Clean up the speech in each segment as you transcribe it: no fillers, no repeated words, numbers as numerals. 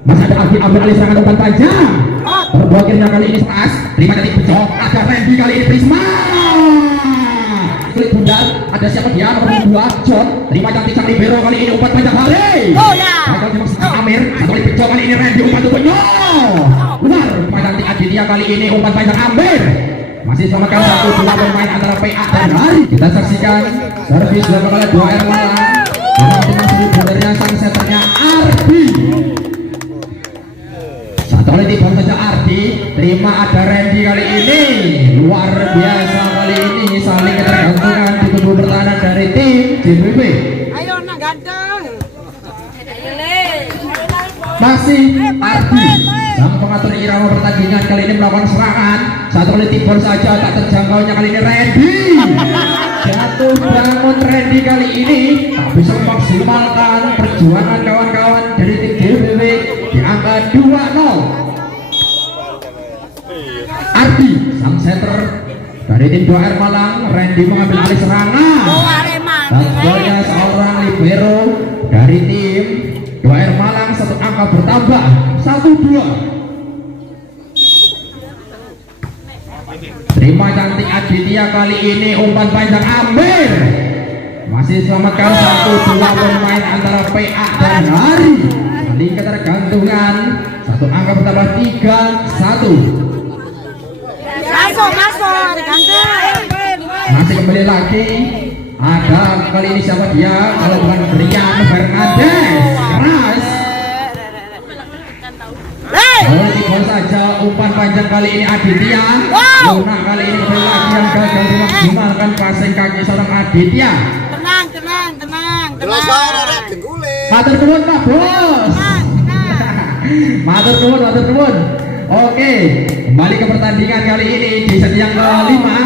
Masih ada Aldi ambil alih serangan umpan panjang. Berblokirnya kali ini Mas. Terima dari Bejo. Ada Randy kali ini Prisma. Klik bundar. Ada siapa dia? Nomor 2 John. Terima cantik sang libero kali ini umpan panjang Hari. Oh ya. Gagal dimaksud Amir. Satu kali Bejo kali ini Randy umpan tubuhnya. Luar. Terima cantik Aditya kali ini umpan panjang Amir. Masih selamatkan satu dua pemain antara PA dan Hari. Kita saksikan servis dilakukan oleh 2R Malang. Dengan sebenarnya sang seternya Ardi. Satu kali tiba saja Ardi. Terima ada Randy kali ini. Luar biasa kali ini saling ketergantungan di tubuh pertahanan dari tim JBB. Ayo nak ganteng. Masih Ardi sang pengatur irama pertandingan kali ini melakukan serangan. Satu kali tibol saja tak terjangkaunya kali ini Randy. Jatuh bangun Randy kali ini tak bisa memaksimalkan perjuangan kawan-kawan dari tim JBB di angka 2-0. Ardi sang setter dari tim 2R Malang. Randy mengambil alih serangan. Golnya seorang libero dari tim 2R Malang. Satu angka bertambah 1-2. Terima cantik Aditya kali ini umpan panjang Amir. Masih selamatkan satu dua pemain antara PA dan Hari. Saling ketergantungan. Satu angka bertambah 3-1. Masuk ganteng. Masih kembali lagi. Ada kali ini siapa dia? Kalau bukan Brian Fernandes. Keras. Oleh tiga saja umpan panjang kali ini Aditya. Luna kali ini kembali lagi yang gagal memaksimalkan passing kaki seorang Aditya. Tenang. Matur nuwun Pak Bos. Matur nuwun. Oke, kembali ke pertandingan kali ini di set yang kelima.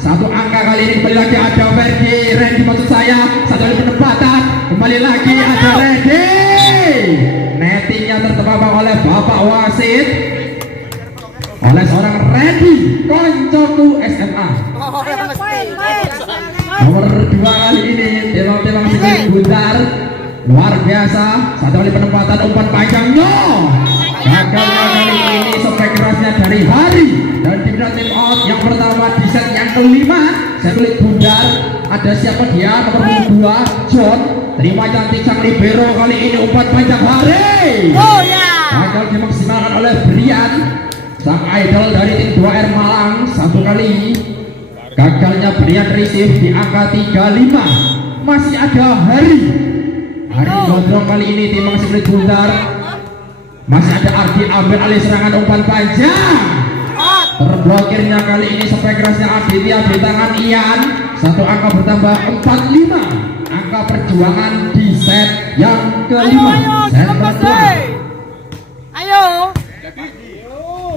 Satu angka kali ini kembali lagi ada Ferdi Randy maksud saya. Satu kali penempatan kembali lagi ada Randy. Nettingnya tertebak oleh Bapak Wasit oleh seorang Randy Koncoku SMA. Nomor 2 kali ini temang-temang sikit bundar luar biasa. Satu kali penempatan umpan panjangnya gagalnya kali ini sampai kerasnya dari Hari dan tim out yang pertama di set yang kelima. Saya klik bundar. Ada siapa dia? Nomor 2 John. Terima cantik sang libero kali ini umpan panjang Hari. Oh ya. Gagal dimaksimalkan oleh Brian sang idol dari tim 2R Malang. Satu kali gagalnya Brian receive di angka 35. Masih ada Hari gondrong kali ini timang sekali bundar. Masih ada Ardi ambil alih serangan umpan panjang. Terblokirnya kali ini sampai kerasnya Aditya di tangan Ian. Satu angka bertambah 45. Angka perjuangan di set yang kelima. Ayo.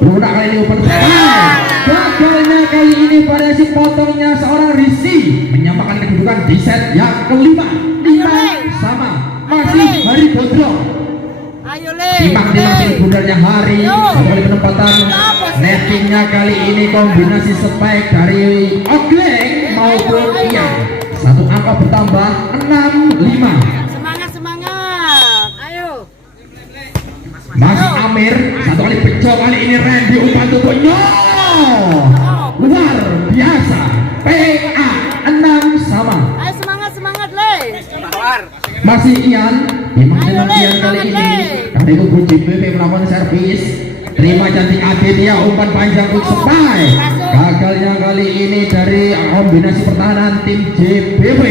Luna kali ini umpan panjang. Gagalnya kali ini variasi potongnya seorang Rizky menyamakan kedudukan di set yang kelima. 5 sama. Masih Hari gondrong. Ayo Le. Timang bundarnya Hari. Satu kali penempatan. Nettingnya kali ini kombinasi spike dari Ogleng maupun Ian. Satu angka bertambah 65. Semangat. Ayo. Masih Amir. Satu kali Bejo kali ini Randy umpan tubuhnya. Luar biasa. PA 6 sama. Ayo semangat Le. Masih Ian. Ian kali ini dari kubu JBB melakukan servis. Terima cantik Aditya umpan panjang untuk spike. Gagalnya kali ini dari kombinasi pertahanan tim JBB.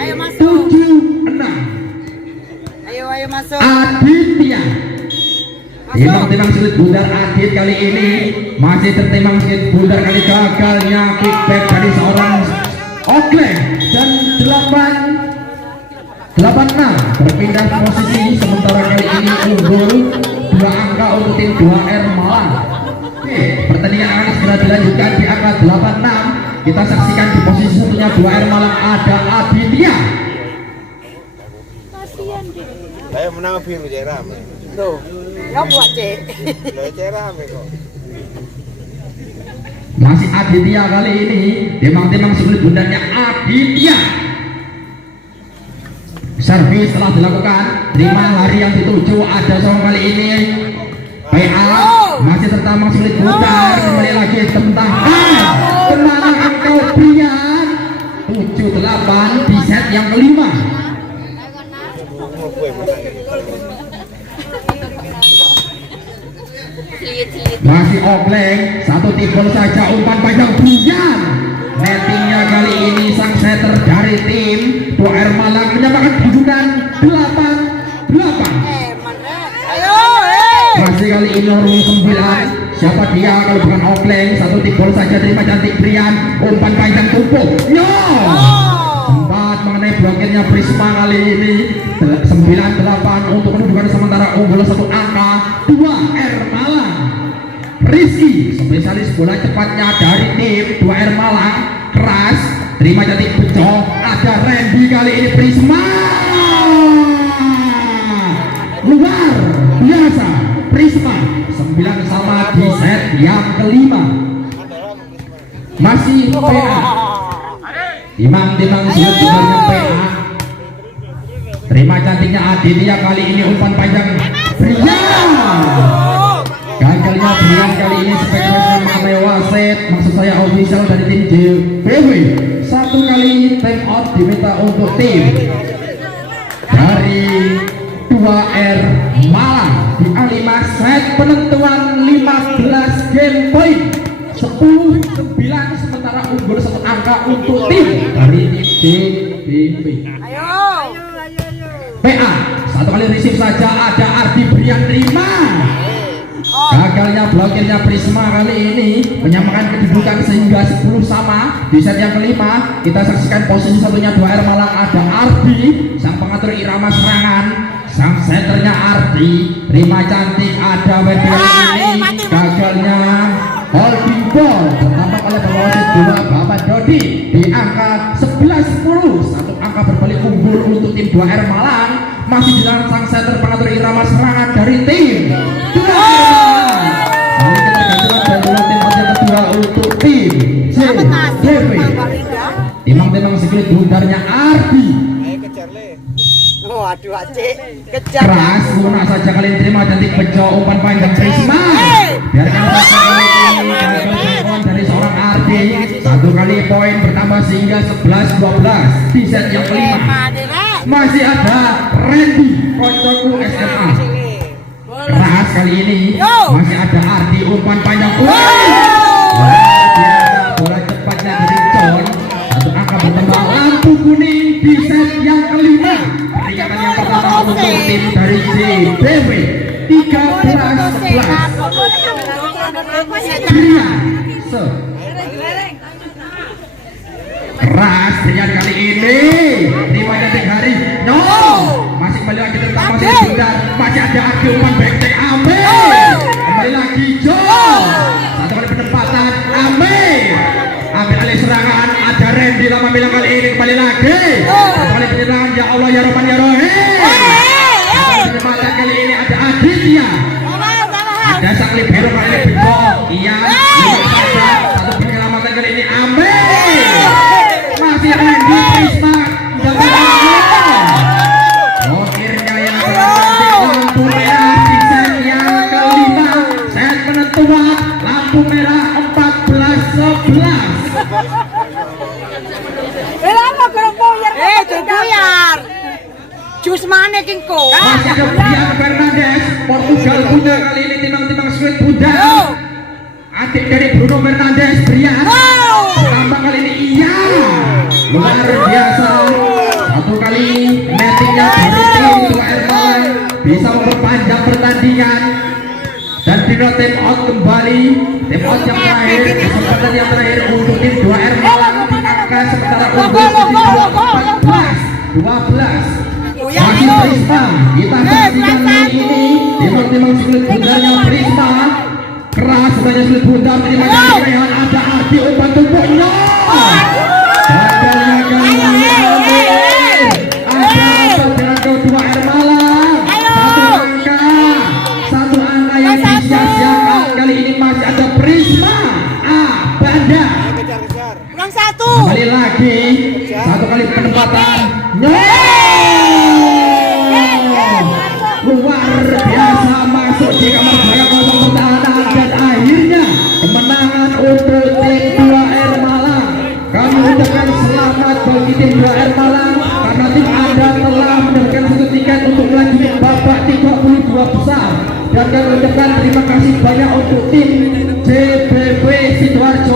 Ayo masuk. 7-6. Ayo masuk. Aditya. Timang sulit bundar Adit kali ini. Masih tertimang sulit bundar kali gagalnya kickback dari seorang Okleng. Dan 8-6 berpindah posisi sementara kali ini unggul 2 angka untuk tim 2R Malang. Oke, pertandingan akan segera dilanjutkan di angka 8-6. Kita saksikan di posisi satunya 2R Malang ada Aditya. Saya menang biru Jeram. Tuh. Ya buat Cek. Jeram kok. Masih Aditya kali ini. Timang sulit bundanya Aditya. Servis telah dilakukan. Terima Hari yang dituju ada seorang kali ini PA masih tertamang sulit putar, kembali lagi sebentar. Kemana engkau Brian? 7-8 di set yang kelima. Mau gue menang ini. Masih obleng, satu tipol saja umpan panjang Brian. Nettingnya kali ini sang setter dari tim 2R Malang menyamakan kedudukan 8-8. Ayo, Masih kali ini nomor 9. Siapa dia kalau bukan obleng? Satu tipol saja terima cantik Brian. Umpan panjang tumpuk. Yo! Sempat mengenai blokirnya Prisma kali ini. 9-8 untuk kedudukan sementara unggul 1 angka 2R Malang. Rizky, spesialis bola cepatnya dari tim 2R Malang, keras, terima cantik bejo. Ada Randy kali ini Prisma. Luar biasa Prisma 9 sama di set yang kelima. Masih PA Timang sudah dengan PA. Terima cantiknya Aditya kali ini umpan panjang Brian. Gagalnya Brian kali ini spektakuler mengenai wasit, maksud saya official dari tim JBW. Satu kali time out diminta untuk tim dari 2R Malang di A5 set penentuan 15 game point 10-9 sementara unggul 1 angka untuk tim dari tim JBW. ayo. PA satu kali receive saja, ada Ardi Brian terima. Gagalnya blokirnya Prisma kali ini menyamakan kedudukan sehingga 10 sama di set yang kelima. Kita saksikan posisi satunya 2R Malang, ada Ardi sang pengatur irama serangan, sang setternya Ardi terima cantik, ada Wendy ini. Gagalnya holding ball tertampak oleh wasit 2 Bapak Dodi di angka 11-10. Satu angka berbalik unggul untuk tim 2R Malang. Masih di dalam sang setter pengatur irama serangan dari tim 2R Malang. Lalu kita gantikan dan tim kedua untuk tim JBW. Timang sekilit bundarnya Ardi. Ayo kejar le. Waduh, Acik, kejar. Keras, lunak saja kali ini terima cantik bejo umpan panjang Prisma. Biarkan saja kali ini gagal dari seorang Ardi. Satu kali poin bertambah sehingga 11-12 di set yang kelima. Masih ada Randy koncoku SMA. Keras kali ini masih ada Ardi umpan panjang. Bola cepatnya dari John. Satu angka bertambah lampu kuning di set yang kelima. Peringatan yang pertama untuk tim dari JBW 13-11. Keras Brian kali ini terima cantik hari no masih kembali lagi tentang masih sudah masih ada Ardi umpan back Ame kembali lagi Jo satu kali penempatan Ame alih serangan ada Randy lama bilang kali ini kembali lagi satu kali penyerangan ya Allah ya Rahman ya Rahim. Penempatan kali ini ada Aditya, ada sang libero kali ini Bego iya satu penyelamatan kali ini Ame masih Randy Prisma akhirnya yang cantik lampu merah di set yang kelima. Set penentuan lampu merah 14-11. Terbuyar. Jus mana kingko? Masih ada Brian Fernandes Portugal punya kali ini timang sulit Bunda. Adik dari Bruno Fernandes Brian tambah kali ini iya luar biasa. Satu kali nettingnya dari tim 2R Malang bisa memperpanjang pertandingan dan tidak time out kembali. Time out yang terakhir, kesempatan yang terakhir untuk tim 2R Malang di angka sementara unggul 14-12. Masih Prisma, kita saksikan ini timang sulit bundarnya Prisma. Keras sebenarnya sulit bundar terima kasih Rehan, ada Ardi umpan tumpuknya. Gagalnya kali ini ada saudara 2R Malang. Satu angka yang disia-siakan kali ini masih ada Prisma Banda. Kejar. Kurang satu. Kembali lagi satu kali penempatan luar biasa masuk di kamar belakang untuk tim 2R Malang. Kami ucapkan selamat bagi tim 2R Malang karena tim Anda telah mendapatkan satu tiket untuk melanjutkan babak 32 besar. Dan kami ucapkan terima kasih banyak untuk tim CBP Sidoarjo.